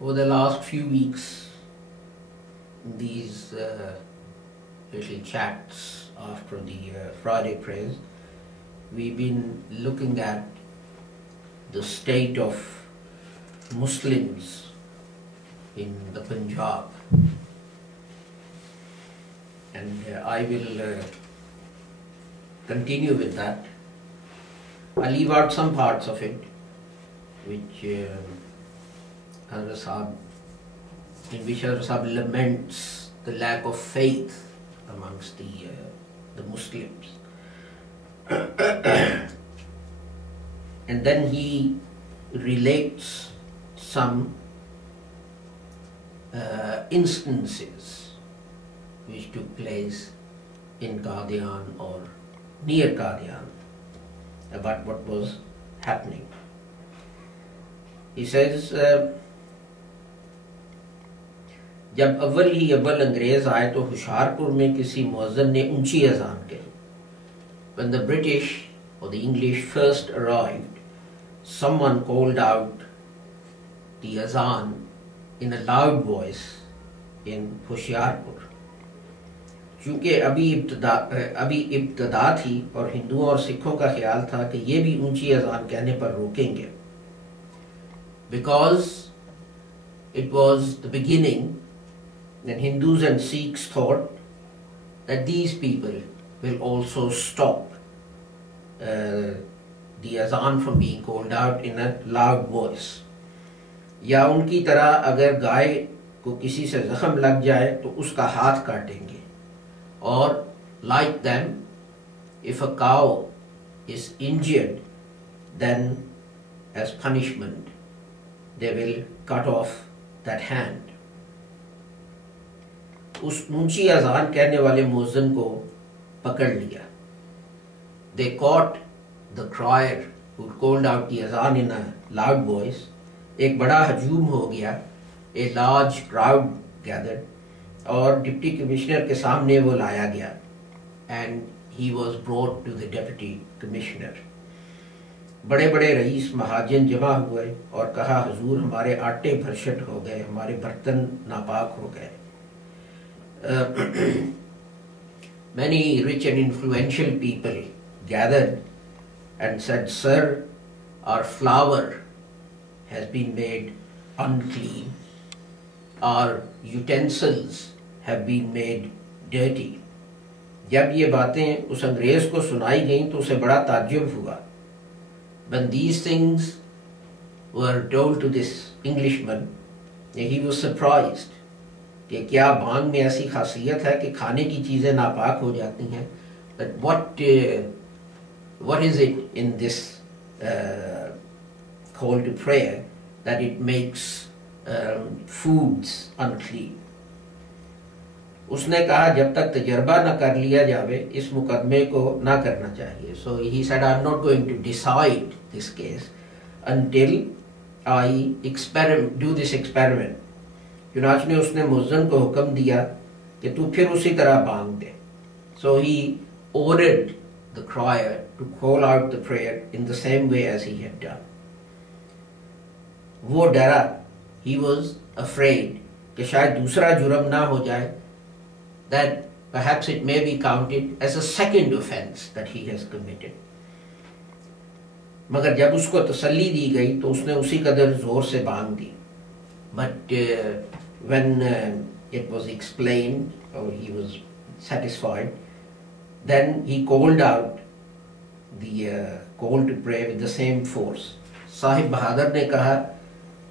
Over the last few weeks, these little chats after the Friday prayers, we've been looking at the state of Muslims in the Punjab, and I will continue with that. I'll leave out some parts of it which Hazrat laments the lack of faith amongst the Muslims. And then he relates some instances which took place in Qadian or near Qadian about what was happening. He says, जब अव्वल ही अव्वल अंग्रेज आए तो हुशियारपुर में किसी मुअज्जिन ने ऊंची अजान कही. When the British or the English first arrived, someone called out the azan in a loud voice in Hoshiarpur. चूँकि अभी इब्तदा थी और हिंदुओं और सिखों का ख्याल था कि ये भी ऊंची अजान कहने पर रोकेंगे, because it was the beginning, then Hindus and Sikhs thought that these people will also stop the azan from being called out in a loud voice. या उनकी तरह अगर गाय को किसी से जख्म लग जाए तो उसका हाथ काटेंगे, or like them, if a cow is injured, then as punishment they will cut off that hand. उस ऊंची अजान कहने वाले मुअज्जिन को पकड़ लिया. They caught the crier who called out the azan in a loud voice. एक बड़ा हजूम हो गया, a large crowd gathered, और डिप्टी कमिश्नर के सामने वो लाया गया, and he was brought to the deputy commissioner. बड़े बड़े रईस महाजन जमा हुए और कहा, हुजूर हमारे आटे भरशट हो गए, हमारे बर्तन नापाक हो गए. Many rich and influential people gathered and said, sir, our flour has been made unclean, our utensils have been made dirty. जब ये बातें उस अंग्रेज को सुनाई गईं तो उसे बड़ा ताज्जुब हुआ. When these things were told to this Englishman, he was surprised कि क्या भांग में ऐसी खासियत है कि खाने की चीज़ें नापाक हो जाती हैं. But what is it in this call to prayer that it makes foods unclean? उसने कहा जब तक तजर्बा न कर लिया जावे इस मुकदमे को ना करना चाहिए. So he said, I'm not going to decide this case until I do this experiment. चुनाच ने उसने मुअज्जिन को हुक्म दिया कि तू फिर उसी तरह बांग दे. So he ordered the crier to call out the prayer in the same way as he had done. वो डरा, he was afraid कि शायद दूसरा जुर्म ना हो जाए, that perhaps it may be counted as a second offense that he has committed. मगर जब उसको तसल्ली दी गई तो उसने उसी कदर जोर से बांग दी. But when it was explained, or he was satisfied, then he called out the call to pray with the same force. Sahib बहादुर ने कहा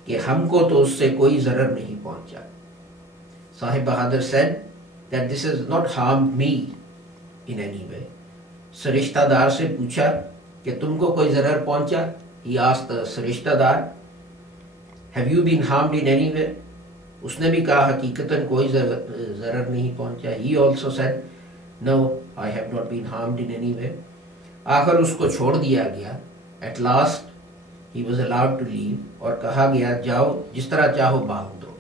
कि हमको तो उससे कोई ज़रर नहीं पहुंचा. साहिब बहादुर said that this has not harmed me in any way. सरिश्तादार से पूछा कि तुमको कोई ज़रर पहुंचा? He asked the सरिश्तादार, have you been harmed in any way? उसने भी कहा हकीकतन कोई ज़रर नहीं पहुंचा. He also said, no, I have not been harmed in any way. आखिर उसको छोड़ दिया गया. At last he was allowed to leave और कहा गया जाओ जिस तरह चाहो बांग दो.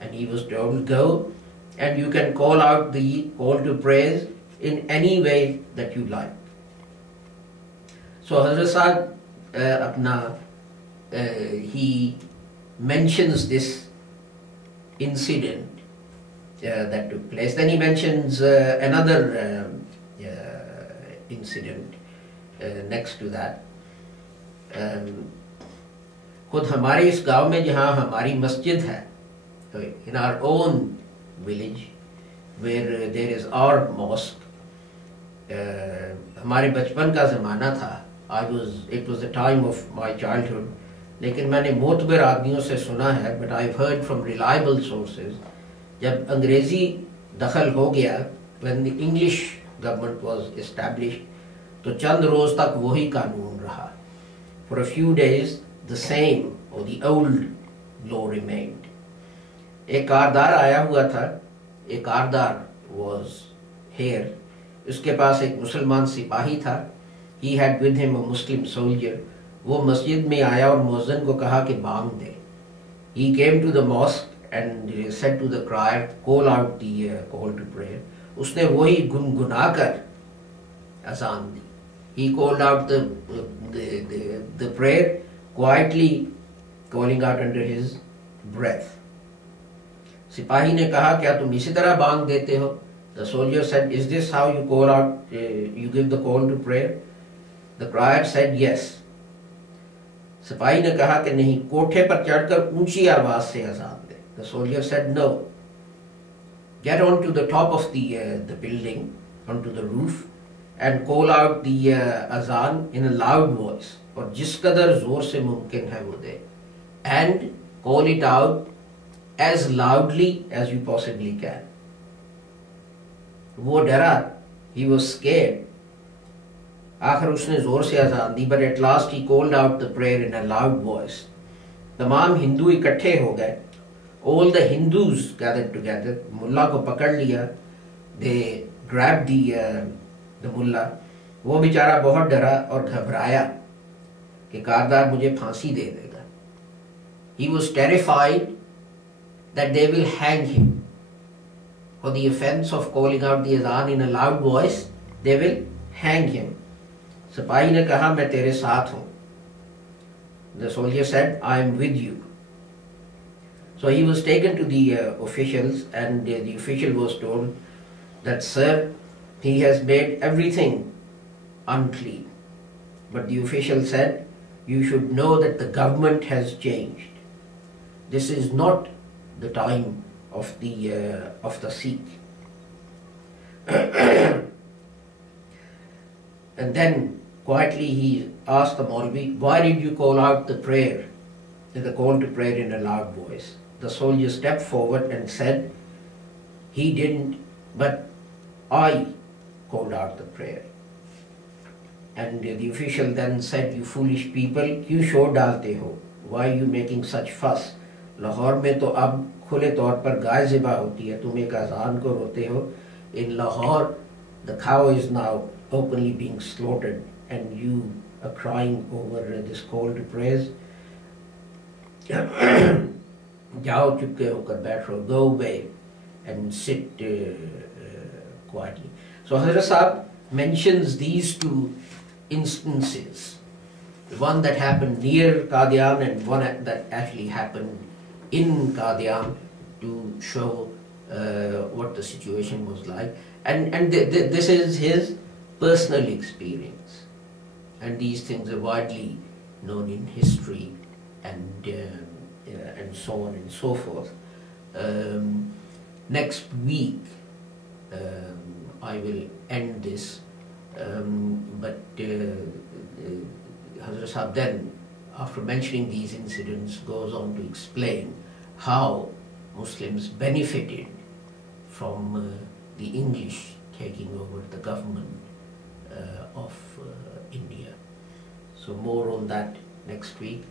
And he was told, go and you can call out the call to praise in any way that you like. So Hazrat Sahib he mentions this incident that took place. Then he mentions another incident next to that. खुद हमारे इस गांव में जहाँ हमारी मस्जिद है, in our own village where there is our mosque, हमारे बचपन का ज़माना था, it was the time of my childhood, लेकिन मैंने मोतबर आदमियों से सुना है, but I've heard from reliable sources, जब अंग्रेज़ी दखल हो गया, when the English government was established, तो चंद रोज़ तक वही कानून रहा. For a few days, the same or the old law remained. एक कारदार आया हुआ था, एक कारदार was here, उसके पास एक मुसलमान सिपाही था. He had with him a Muslim soldier. वो मस्जिद में आया और मुअज्जिन को कहा कि बांग दे. He came to the mosque and said to the crier, call out the call to prayer. उसने वही गुनगुना कर अज़ान दी. He called out the prayer quietly, calling out under his breath. सिपाही ने कहा, क्या तुम इसी तरह बांग देते हो? The soldier said, is this how you call out, you give the call to prayer? The crier said, yes. सिपाही ने कहा कि नहीं, कोठे पर चढ़कर ऊंची आवाज से अज़ान दे. The soldier said, no. Get onto the top of the building, onto the roof, and call out the azan in a loud voice, और जिस कदर जोर से मुमकिन है वो दे, and call it out as loudly as you possibly can. वो डरा, he was scared. आखिर उसने जोर से अजान दी, but at last he called out the prayer in a loud voice. तमाम हिंदू इकट्ठे हो गए. All the Hindus gathered together. मुल्ला को पकड़ लिया. They grabbed the मुल्ला. वो बेचारा बहुत डरा और घबराया कि कारदार मुझे फांसी दे देगा. He was terrified that they will hang him for the offense of calling out the azan in a loud voice. They will hang him. सिपाही ने कहा, मैं तेरे साथ हूँ. The soldier said, I am with you. So he was taken to the officials, and the official was told that, sir, he has made everything unclean. But the official said, you should know that the government has changed. This is not the time of the Sikh. And then quietly he asked the Maulvi, why did you call out the prayer, the call to prayer in a loud voice? The soldier stepped forward and said, he didn't, but I called out the prayer. And the official then said, you foolish people, क्यों शोर डालते हो? Why are you making such fuss? Lahore में तो अब खुले तौर पर गाय ज़िबा होती है, तुम एक अज़ान को रोते हो. In Lahore, the cow is now openly being slaughtered, and you are crying over this call to praise. जाओ चुपके होकर बैठो, go away and sit quietly. So Hazrat Sahib mentions these two instances, one that happened near Qadian and one that actually happened in Qadian, to show what the situation was like. And this is his personal experience, and these things are widely known in history and so on and so forth. Next week I will end this, but Hazrat Sahib then, after mentioning these incidents, goes on to explain how Muslims benefited from the English taking over the government of India. So more on that next week.